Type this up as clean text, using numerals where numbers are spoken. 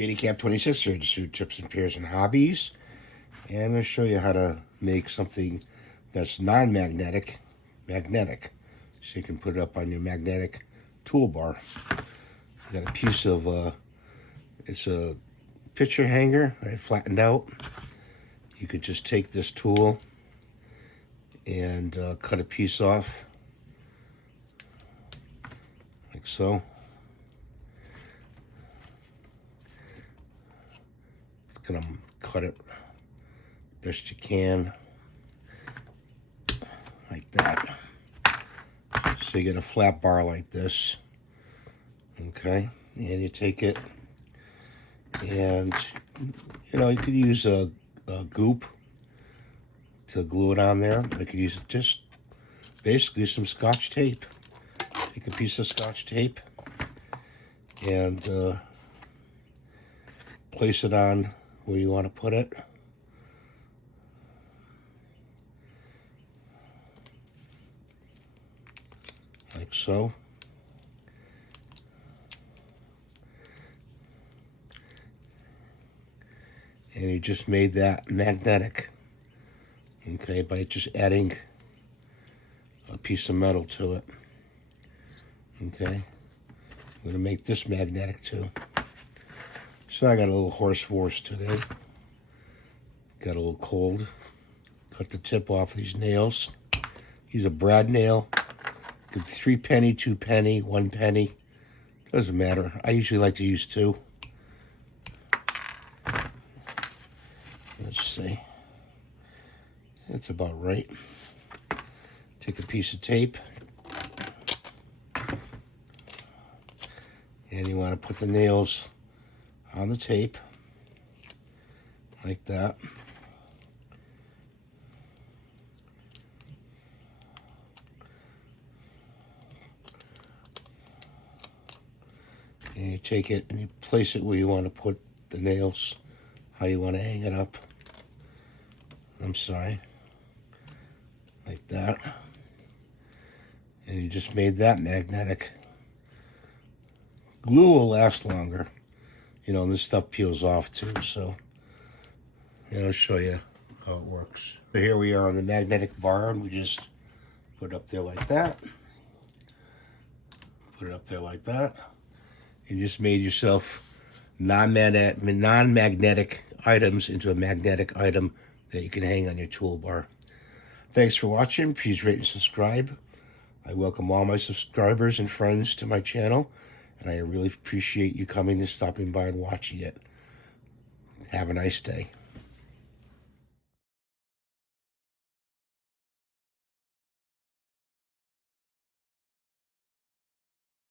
JDCap26 here to Suit Tips and Pairs and Hobbies. And I'm going to show you how to make something that's non-magnetic, magnetic. So you can put it up on your magnetic toolbar. You got a piece of, it's a picture hanger, right, flattened out. You could just take this tool and cut a piece off, like so. Gonna cut it best you can, like that. So you get a flat bar like this, okay? And you take it, and you know, you could use a goop to glue it on there. You could use just basically some Scotch tape. Take a piece of Scotch tape and place it on where you want to put it. Like so. And you just made that magnetic, okay, by just adding a piece of metal to it. Okay, I'm going to make this magnetic too. So I got a little hoarse voice today. Got a little cold. Cut the tip off these nails. Use a brad nail. Good 3 penny, 2 penny, 1 penny. Doesn't matter. I usually like to use 2. Let's see. That's about right. Take a piece of tape. And you want to put the nails on the tape, like that. And you take it and you place it where you want to put the nails, how you want to hang it up. I'm sorry. Like that. And you just made that magnetic. Glue will last longer. You know, and this stuff peels off too, so I'll show you how it works. So here we are on the magnetic bar, and we just put it up there like that. Put it up there like that. You just made yourself non-magnetic items into a magnetic item that you can hang on your toolbar. Thanks for watching. Please rate and subscribe. I welcome all my subscribers and friends to my channel, and I really appreciate you coming and stopping by and watching it. Have a nice day.